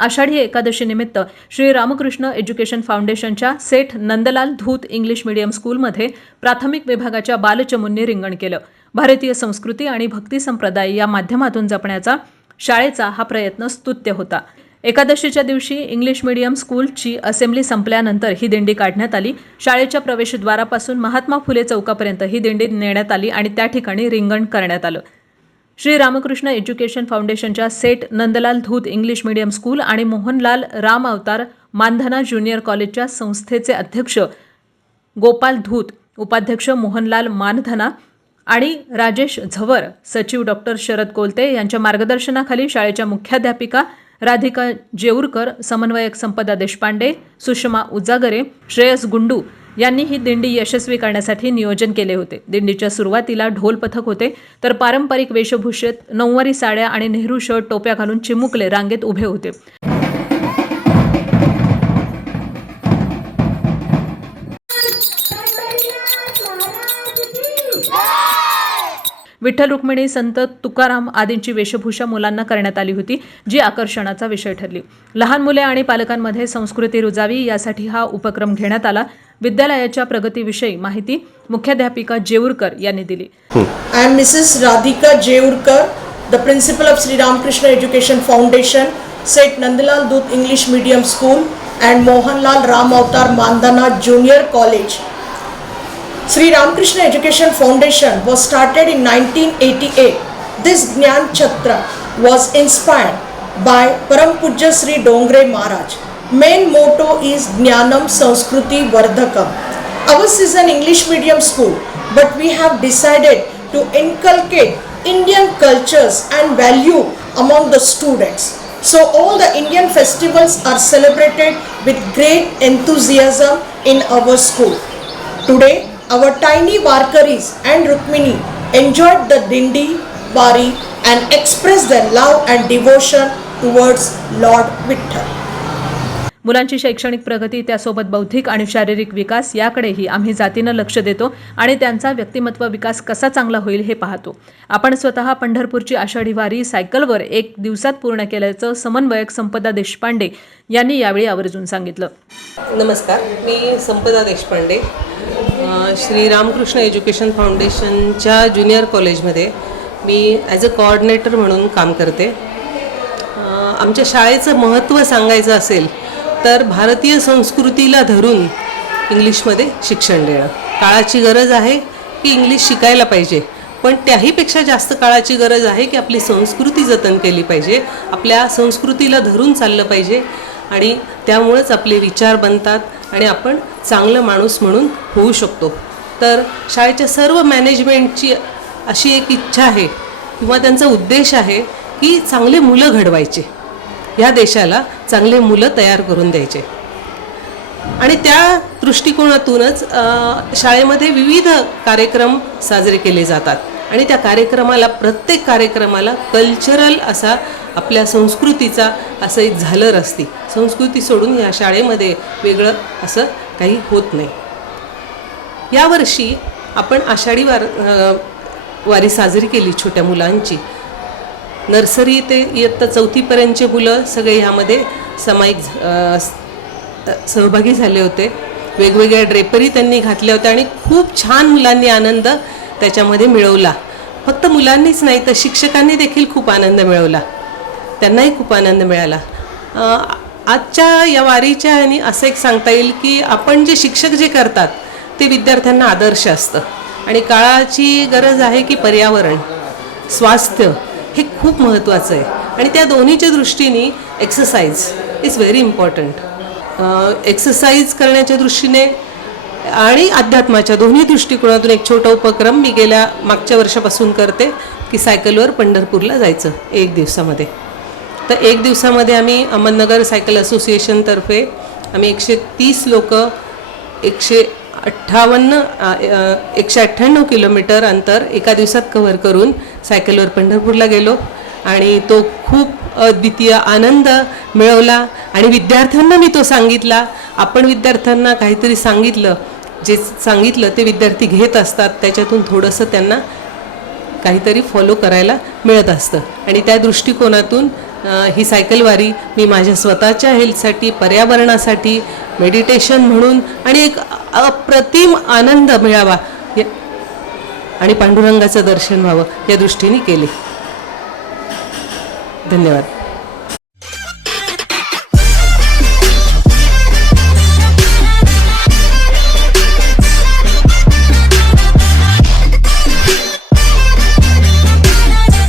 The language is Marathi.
आषाढी एकादशी निमित्त श्री रामकृष्ण एज्युकेशन फाउंडेशनच्या सेठ नंदलाल धूत इंग्लिश मीडियम स्कूलमध्ये प्राथमिक विभागाच्या बालचमूंनी रिंगण केलं. भारतीय संस्कृती आणि भक्ती संप्रदाय या माध्यमातून जपण्याचा शाळेचा हा प्रयत्न स्तुत्य होता. एकादशीच्या दिवशी इंग्लिश मीडियम स्कूलची असेंब्ली संपल्यानंतर ही दिंडी काढण्यात आली. शाळेच्या प्रवेशद्वारापासून महात्मा फुले चौकापर्यंत ही दिंडी नेण्यात आली आणि त्या ठिकाणी रिंगण करण्यात आलं. श्री रामकृष्ण एज्युकेशन फाउंडेशनच्या सेठ नंदलाल धूत इंग्लिश मीडियम स्कूल आणि मोहनलाल राम अवतार मानधना ज्युनियर कॉलेजच्या संस्थेचे अध्यक्ष गोपाल धूत, उपाध्यक्ष मोहनलाल मानधना आणि राजेश झवर, सचिव डॉक्टर शरद कोलते यांच्या मार्गदर्शनाखाली शाळेच्या मुख्याध्यापिका राधिका जेऊरकर, समन्वयक संपदा देशपांडे, सुषमा उजागरे, श्रेयस गुंडू यांनी ही दिंडी यशस्वी करण्यासाठी नियोजन केले होते. दिंडीच्या सुरुवातीला ढोल पथक होते, तर पारंपरिक वेशभूषेत नऊवारी साड्या आणि नेहरू शर्ट टोप्या घालून चिमुकले रांगेत उभे होते. विठ्ठल रुक्मिणी, संत तुकाराम आदींची वेशभूषा मुलांना करण्यात आली होती, जी आकर्षणाचा विषय ठरली. लहान मुले आणि पालकांमध्ये संस्कृती रुजावी यासाठी हा उपक्रम घेण्यात आला. विद्यालयाच्या प्रगतीविषयी माहिती मुख्याध्यापिका जेऊरकर यांनी दिली. I am Mrs. Radhika Jeurkar, the principal of Sri Ramakrishna Education Foundation, St. Nandalal Dutt English Medium School and Mohanlal Ram Avatar Mandana Junior College. Sri Ramakrishna Education Foundation was started in 1988. This Gyan Chhatra was inspired by Param Pujya Sri Dongre Maharaj. Main motto is Jnanam Sanskruti Vardhakam. Ours is an English medium school, but we have decided to inculcate Indian cultures and value among the students. So all the Indian festivals are celebrated with great enthusiasm in our school. Today, our tiny Varkaris and Rukmini enjoyed the Dindi Wari and expressed their love and devotion towards Lord Vitthal. मुलांची शैक्षणिक प्रगती, त्यासोबत बौद्धिक आणि शारीरिक विकास याकडेही आम्ही जातीनं लक्ष देतो आणि त्यांचा व्यक्तिमत्व विकास कसा चांगला होईल हे पाहतो. आपण स्वतः पंढरपूरची आषाढी वारी सायकलवर 1 दिवसात पूर्ण केल्याचं समन्वयक संपदा देशपांडे यांनी यावेळी आवर्जून सांगितलं. नमस्कार, मी संपदा देशपांडे. श्री रामकृष्ण एज्युकेशन फाउंडेशनच्या ज्युनियर कॉलेजमध्ये मी ॲज अ कोऑर्डिनेटर म्हणून काम करते. आमच्या शाळेचं महत्त्व सांगायचं असेल तर भारतीय संस्कृतीला धरून इंग्लिशमध्ये शिक्षण देणं. काळाची गरज आहे की इंग्लिश शिकायला पाहिजे, पण त्याहीपेक्षा जास्त काळाची गरज आहे की आपली संस्कृती जतन केली पाहिजे, आपल्या संस्कृतीला धरून चाललं पाहिजे आणि त्यामुळेच आपले विचार बनतात आणि आपण चांगलं माणूस म्हणून होऊ शकतो. तर शाळेच्या सर्व मॅनेजमेंटची अशी एक इच्छा आहे किंवा त्यांचा उद्देश आहे की चांगले मुलं घडवायचे, या देशाला चांगले मुलं तयार करून द्यायचे. आणि त्या दृष्टिकोनातूनच शाळेमध्ये विविध कार्यक्रम साजरे केले जातात आणि त्या कार्यक्रमाला, प्रत्येक कार्यक्रमाला कल्चरल असा आपल्या संस्कृतीचा असं एक झालर असते. संस्कृती सोडून या शाळेमध्ये वेगळं असं काही होत नाही. यावर्षी आपण आषाढी वारी साजरी केली छोट्या मुलांची. नर्सरी ते इयत्ता 4थीपर्यंतचे मुलं सगळे ह्यामध्ये सहभागी झाले होते. वेगवेगळ्या ड्रेपरी त्यांनी घातल्या होत्या आणि खूप छान मुलांनी आनंद त्याच्यामध्ये मिळवला. फक्त मुलांनीच नाही तर शिक्षकांनी देखील खूप आनंद मिळवला, त्यांनाही खूप आनंद मिळाला. आजच्या या वारीच्या आणि असं एक सांगता येईल की आपण जे शिक्षक जे करतात ते विद्यार्थ्यांना आदर्श असतं आणि काळाची गरज आहे की पर्यावरण, स्वास्थ्य हे खूप महत्त्वाचं आहे आणि त्या दोन्हीच्या दृष्टीने exercise is very important. Exercise करण्याच्या दृष्टीने आणि अध्यात्माच्या दोन्ही दृष्टिकोनातून एक छोटा उपक्रम मी मागच्या वर्षापासून करते की सायकलवर पंढरपूरला जायचं 1 दिवसामध्ये. तर 1 दिवसामध्ये आम्ही अहमदनगर सायकल असोसिएशनतर्फे आम्ही 130 लोक 198 किलोमीटर अंतर एका दिवसात कव्हर करून सायकलवर पंढरपूरला गेलो आणि तो खूप अद्वितीय आनंद मिळवला. आणि विद्यार्थ्यांना मी तो सांगितला. आपण विद्यार्थ्यांना काहीतरी सांगितलं, जे सांगितलं ते विद्यार्थी घेत असतात, त्याच्यातून थोडंसं त्यांना काहीतरी फॉलो करायला मिळत असतं आणि त्या दृष्टिकोनातून ही सायकल वारी मी माझ्या स्वतःच्या हेल्थसाठी, पर्यावरणासाठी, मेडिटेशन म्हणून आणि एक अप्रतिम आनंद मिळावा आणि पांडुरंगाचं दर्शन व्हावं या दृष्टीने केले. धन्यवाद.